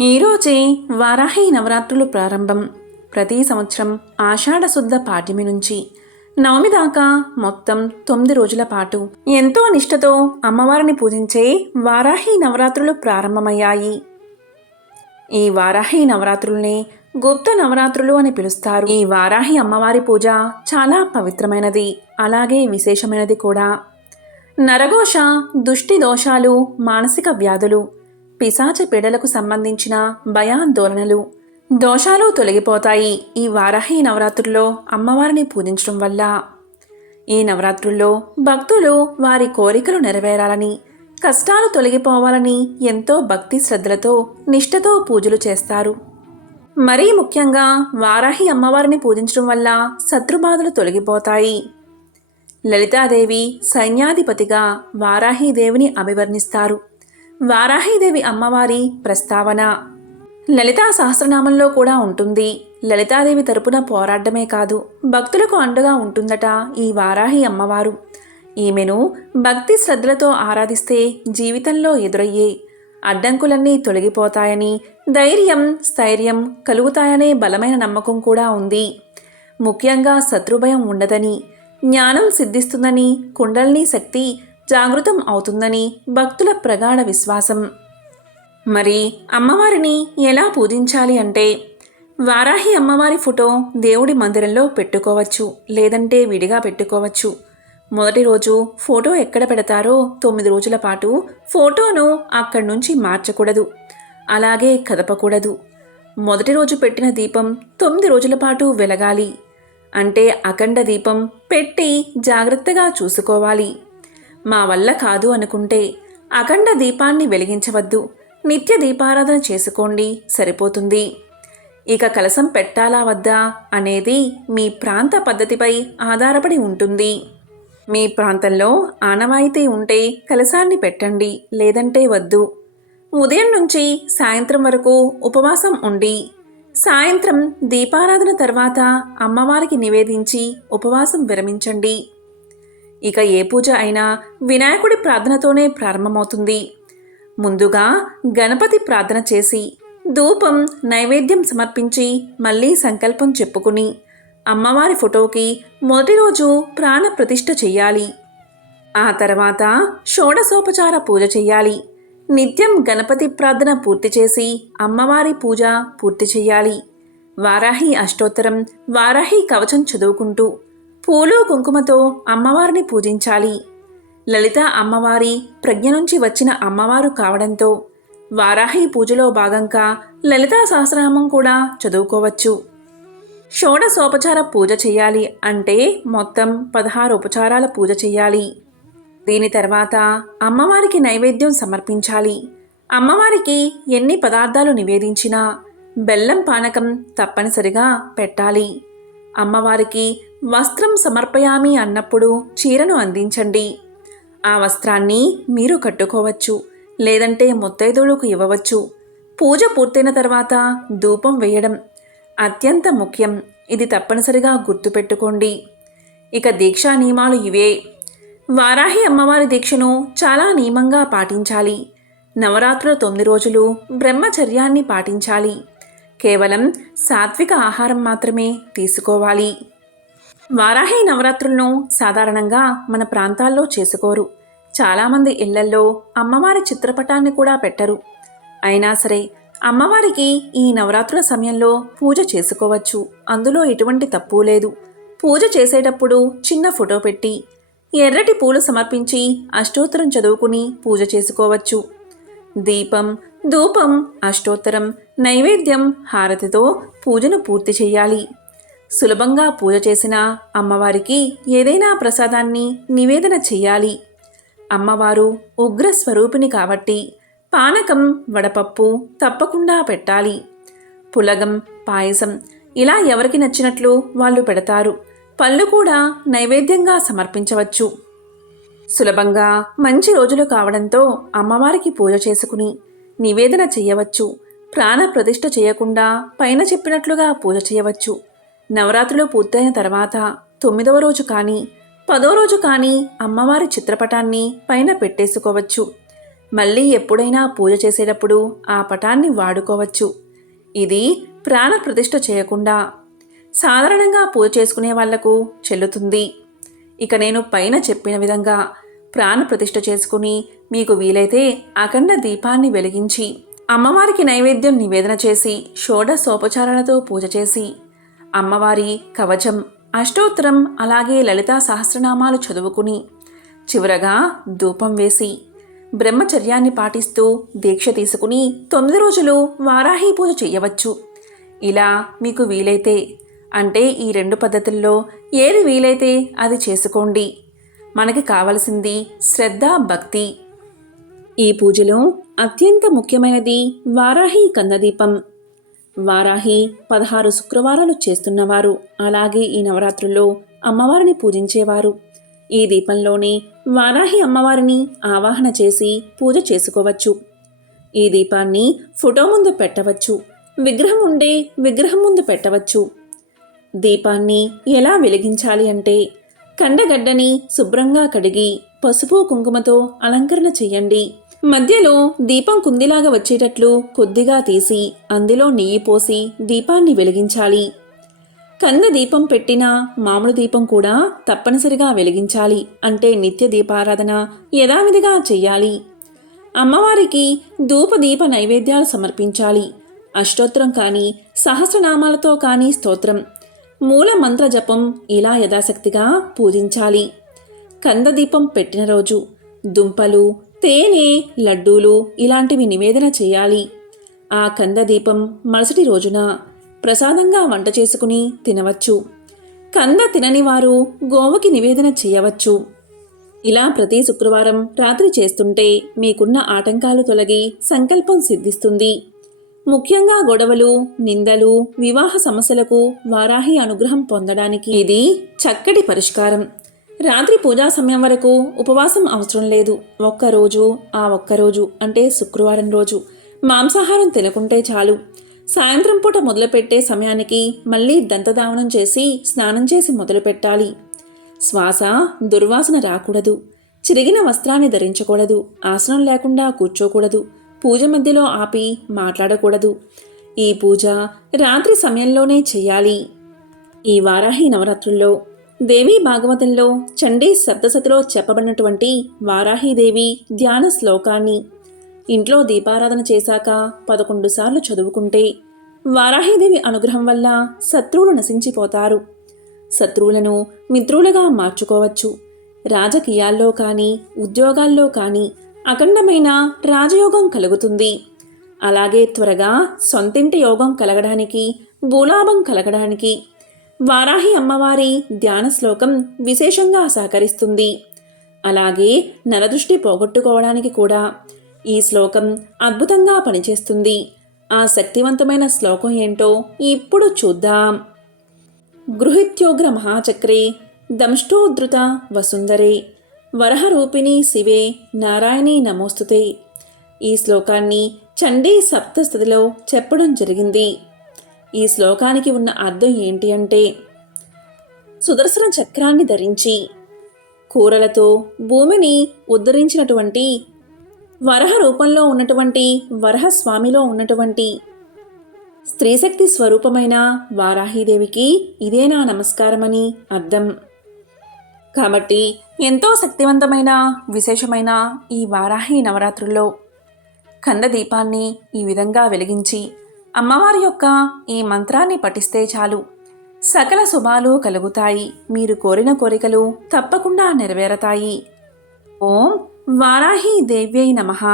ఈరోజే వారాహి నవరాత్రులు ప్రారంభం. ప్రతి సంవత్సరం ఆషాఢశుద్ధ పాఠ్యమి నుంచి నవమి దాకా మొత్తం తొమ్మిది రోజుల పాటు ఎంతో నిష్టతో అమ్మవారిని పూజించే వారాహి నవరాత్రులు ప్రారంభమయ్యాయి. ఈ వారాహి నవరాత్రుల్ని గుప్త నవరాత్రులు అని పిలుస్తారు. ఈ వారాహి అమ్మవారి పూజ చాలా పవిత్రమైనది. అలాగే విశేషమైనది కూడా. నరఘోష దుష్టి దోషాలు మానసిక వ్యాధులు పిశాచ పీడలకు సంబంధించిన భయాందోళనలు దోషాలు తొలగిపోతాయి ఈ వారాహి నవరాత్రుల్లో అమ్మవారిని పూజించడం వల్ల. ఈ నవరాత్రుల్లో భక్తులు వారి కోరికలు నెరవేరాలని కష్టాలు తొలగిపోవాలని ఎంతో భక్తి శ్రద్ధలతో నిష్ఠతో పూజలు చేస్తారు. మరీ ముఖ్యంగా వారాహి అమ్మవారిని పూజించడం వల్ల శత్రుబాధలు తొలగిపోతాయి. లలితాదేవి సైన్యాధిపతిగా వారాహీదేవిని అభివర్ణిస్తారు. వారాహిదేవి అమ్మవారి ప్రస్తావన. లలితా సహస్రనామంలో కూడా ఉంటుంది. లలితాదేవి తరపున పోరాడమే కాదు భక్తులకు అండగా ఉంటుందట ఈ వారాహి అమ్మవారు. ఈమెను భక్తి శ్రద్ధలతో ఆరాధిస్తే జీవితంలో ఎదురయ్యే. అడ్డంకులన్నీ తొలగిపోతాయని ధైర్యం స్థైర్యం కలుగుతాయనే బలమైన నమ్మకం కూడా ఉంది. ముఖ్యంగా శత్రుభయం ఉండదని జ్ఞానం సిద్ధిస్తుందని కుండల్ని శక్తి జాగృతం అవుతుందని భక్తుల ప్రగాఢ విశ్వాసం. మరి అమ్మవారిని ఎలా పూజించాలి అంటే వారాహి అమ్మవారి ఫోటో దేవుడి మందిరంలో పెట్టుకోవచ్చు లేదంటే విడిగా పెట్టుకోవచ్చు. మొదటి రోజు ఫోటో ఎక్కడ పెడతారో తొమ్మిది రోజుల పాటు ఫోటోను అక్కడి నుంచి మార్చకూడదు. అలాగే కదపకూడదు. మొదటి రోజు పెట్టిన దీపం తొమ్మిది రోజుల పాటు వెలగాలి. అంటే అఖండ దీపం పెట్టి జాగ్రత్తగా చూసుకోవాలి. మా వల్ల కాదు అనుకుంటే అఖండ దీపాన్ని వెలిగించవద్దు. నిత్య దీపారాధన చేసుకోండి. సరిపోతుంది. ఇక కలసం పెట్టాలా వద్దా అనేది మీ ప్రాంత పద్ధతిపై ఆధారపడి ఉంటుంది. మీ ప్రాంతంలో ఆనవాయితీ ఉంటే కలసాన్ని పెట్టండి లేదంటే వద్దు. ఉదయం నుంచి సాయంత్రం వరకు ఉపవాసం ఉండి సాయంత్రం దీపారాధన తర్వాత అమ్మవారికి నివేదించి ఉపవాసం విరమించండి. ఇక ఏ పూజ అయినా వినాయకుడి ప్రార్థనతోనే ప్రారంభమవుతుంది. ముందుగా గణపతి ప్రార్థన చేసి ధూపం నైవేద్యం సమర్పించి మళ్ళీ సంకల్పం చెప్పుకుని అమ్మవారి ఫోటోకి మొదటి రోజు ప్రాణ ప్రతిష్ఠ చెయ్యాలి ఆ తర్వాత షోడసోపచార పూజ చెయ్యాలి నిత్యం గణపతి ప్రార్థన పూర్తి చేసి అమ్మవారి పూజ పూర్తి చెయ్యాలి వారాహి అష్టోత్తరం వారాహి కవచం చదువుకుంటూ పూలు కుంకుమతో అమ్మవారిని పూజించాలి. లలిత అమ్మవారి ప్రజ్ఞ నుంచి వచ్చిన అమ్మవారు కావడంతో వారాహి పూజలో భాగంగా లలితా సహస్రనామం కూడా చదువుకోవచ్చు. షోడశోపచార పూజ చేయాలి అంటే మొత్తం పదహారు ఉపచారాల పూజ చేయాలి. దీని తర్వాత అమ్మవారికి నైవేద్యం సమర్పించాలి. అమ్మవారికి ఎన్ని పదార్థాలు నివేదించినా బెల్లం పానకం తప్పనిసరిగా పెట్టాలి. అమ్మవారికి వస్త్రం సమర్పయామి అన్నప్పుడు చీరను అందించండి. ఆ వస్త్రాన్ని మీరు కట్టుకోవచ్చు లేదంటే ముత్తైదువులకు ఇవ్వవచ్చు. పూజ పూర్తయిన తర్వాత ధూపం వేయడం అత్యంత ముఖ్యం. ఇది తప్పనిసరిగా గుర్తుపెట్టుకోండి. ఇక దీక్షా నియమాలు ఇవే. వారాహి అమ్మవారి దీక్షను చాలా నియమంగా పాటించాలి. నవరాత్రుల తొమ్మిది రోజులు బ్రహ్మచర్యాన్ని పాటించాలి. కేవలం సాత్విక ఆహారం మాత్రమే తీసుకోవాలి. వారాహి నవరాత్రులను సాధారణంగా మన ప్రాంతాల్లో చేసుకోరు. చాలామంది ఇళ్ళల్లో అమ్మవారి చిత్రపటాన్ని కూడా పెట్టరు. అయినా సరే అమ్మవారికి ఈ నవరాత్రుల సమయంలో పూజ చేసుకోవచ్చు. అందులో ఎటువంటి తప్పు లేదు. పూజ చేసేటప్పుడు చిన్న ఫోటో పెట్టి ఎర్రటి పూలు సమర్పించి అష్టోత్తరం చదువుకుని పూజ చేసుకోవచ్చు. దీపం ధూపం అష్టోత్తరం నైవేద్యం హారతితో పూజను పూర్తి చేయాలి సులభంగా పూజ చేసిన అమ్మవారికి ఏదైనా ప్రసాదాన్ని నివేదన చెయ్యాలి. అమ్మవారు ఉగ్రస్వరూపిణి కాబట్టి పానకం వడపప్పు తప్పకుండా పెట్టాలి. పులగం పాయసం ఇలా ఎవరికి నచ్చినట్లు వాళ్ళు పెడతారు. పళ్ళు కూడా నైవేద్యంగా సమర్పించవచ్చు. సులభంగా మంచి రోజులు కావడంతో అమ్మవారికి పూజ చేసుకుని నివేదన చేయవచ్చు ప్రాణ ప్రతిష్ఠ చేయకుండా పైన చెప్పినట్లుగా పూజ చేయవచ్చు. నవరాత్రులు పూర్తయిన తర్వాత తొమ్మిదవ రోజు కానీ పదో రోజు కానీ అమ్మవారి చిత్రపటాన్ని పైన పెట్టేసుకోవచ్చు. మళ్ళీ ఎప్పుడైనా పూజ చేసేటప్పుడు ఆ పటాన్ని వాడుకోవచ్చు. ఇది ప్రాణ ప్రతిష్ఠ చేయకుండా సాధారణంగా పూజ చేసుకునే వాళ్ళకు చెల్లుతుంది. ఇక నేను పైన చెప్పిన విధంగా ప్రాణ ప్రతిష్ఠ చేసుకుని మీకు వీలైతే అఖండ దీపాన్ని వెలిగించి అమ్మవారికి నైవేద్యం నివేదన చేసి షోడశోపచారాలతో పూజ చేసి అమ్మవారి కవచం అష్టోత్తరం అలాగే లలితా సహస్రనామాలు చదువుకుని చివరగా ధూపం వేసి బ్రహ్మచర్యాన్ని పాటిస్తూ దీక్ష తీసుకుని తొమ్మిది రోజులు వారాహి పూజ చేయవచ్చు ఇలా మీకు వీలైతే అంటే ఈ రెండు పద్ధతుల్లో ఏది వీలైతే అది చేసుకోండి. మనకి కావలసింది శ్రద్ధ భక్తి. ఈ పూజలో అత్యంత ముఖ్యమైనది వారాహి కందదీపం. వారాహి పదహారు శుక్రవారాలు చేస్తున్నవారు. అలాగే ఈ నవరాత్రుల్లో అమ్మవారిని పూజించేవారు. ఈ దీపంలోనే వారాహి అమ్మవారిని ఆవాహన చేసి పూజ చేసుకోవచ్చు. ఈ దీపాన్ని ఫోటో ముందు పెట్టవచ్చు. విగ్రహం ఉండే విగ్రహం ముందు పెట్టవచ్చు. దీపాన్ని ఎలా వెలిగించాలి అంటే కండగడ్డని శుభ్రంగా కడిగి పసుపు కుంకుమతో అలంకరణ చెయ్యండి మధ్యలో దీపం కుందిలాగా వచ్చేటట్లు కొద్దిగా తీసి అందులో నెయ్యి పోసి దీపాన్ని వెలిగించాలి. కంద దీపం పెట్టిన మామూలు దీపం కూడా తప్పనిసరిగా వెలిగించాలి అంటే నిత్య దీపారాధన యథావిధిగా చెయ్యాలి. అమ్మవారికి ధూప దీప నైవేద్యాలు సమర్పించాలి. అష్టోత్తరం కానీ సహస్రనామాలతో కానీ స్తోత్రం. మూల మంత్ర జపం ఇలా యథాశక్తిగా పూజించాలి. కందదీపం పెట్టిన రోజు దుంపలు తేనె లడ్డూలు ఇలాంటివి నివేదన చేయాలి. ఆ కందదీపం మరుసటి రోజున ప్రసాదంగా వంట చేసుకుని తినవచ్చు. కంద తినని వారు గోవుకి నివేదన చేయవచ్చు. ఇలా ప్రతి శుక్రవారం రాత్రి చేస్తుంటే మీకున్న ఆటంకాలు తొలగి సంకల్పం సిద్ధిస్తుంది. ముఖ్యంగా గొడవలు నిందలు వివాహ సమస్యలకు వారాహి అనుగ్రహం పొందడానికి ఇది చక్కటి పరిష్కారం. రాత్రి పూజా సమయం వరకు ఉపవాసం అవసరం లేదు. ఒక్కరోజు ఆ ఒక్కరోజు అంటే శుక్రవారం రోజు. మాంసాహారం తినకుంటే చాలు. సాయంత్రం పూట మొదలుపెట్టే సమయానికి మళ్ళీ దంతదావనం చేసి స్నానం చేసి మొదలుపెట్టాలి. శ్వాస దుర్వాసన రాకూడదు. చిరిగిన వస్త్రాన్ని ధరించకూడదు. ఆసనం లేకుండా కూర్చోకూడదు. పూజ మధ్యలో ఆపి మాట్లాడకూడదు. ఈ పూజ రాత్రి సమయంలోనే చేయాలి. ఈ వారాహి నవరాత్రుల్లో దేవీ భాగవతంలో చండీ సప్తసతిలో చెప్పబడినటువంటి వారాహిదేవి ధ్యాన శ్లోకాన్ని ఇంట్లో దీపారాధన చేశాక పదకొండు సార్లు చదువుకుంటే వారాహిదేవి అనుగ్రహం వల్ల శత్రువులు నశించిపోతారు. శత్రువులను మిత్రులుగా మార్చుకోవచ్చు. రాజకీయాల్లో కానీ ఉద్యోగాల్లో కానీ అఖండమైన రాజయోగం కలుగుతుంది. అలాగే త్వరగా సొంతింటి యోగం కలగడానికి భూలాభం కలగడానికి వారాహి అమ్మవారి ధ్యాన శ్లోకం విశేషంగా సహకరిస్తుంది. అలాగే నరదృష్టి పోగొట్టుకోవడానికి కూడా ఈ శ్లోకం అద్భుతంగా పనిచేస్తుంది. ఆ శక్తివంతమైన శ్లోకం ఏంటో ఇప్పుడు చూద్దాం. గృహిత్యోగ్ర మహాచక్రే దంష్టోద్ధృత వసుందరే వరహరూపిణి శివే నారాయణి నమోస్తుతే. ఈ శ్లోకాన్ని చండీ సప్తస్థితిలో చెప్పడం జరిగింది. ఈ శ్లోకానికి ఉన్న అర్థం ఏంటి అంటే సుదర్శన చక్రాన్ని ధరించి కూరలతో భూమిని ఉద్ధరించినటువంటి వరహ రూపంలో ఉన్నటువంటి వరహస్వామిలో ఉన్నటువంటి స్త్రీశక్తి స్వరూపమైన వారాహీదేవికి ఇదే నా నమస్కారమని అర్థం. కాబట్టి ఎంతో శక్తివంతమైన విశేషమైన ఈ వారాహి నవరాత్రుల్లో కంద దీపాన్ని ఈ విధంగా వెలిగించి అమ్మవారి యొక్క ఈ మంత్రాన్ని పఠిస్తే చాలు. సకల శుభాలు కలుగుతాయి. మీరు కోరిన కోరికలు తప్పకుండా నెరవేరతాయి. ఓం వారాహి దేవ్యై నమః.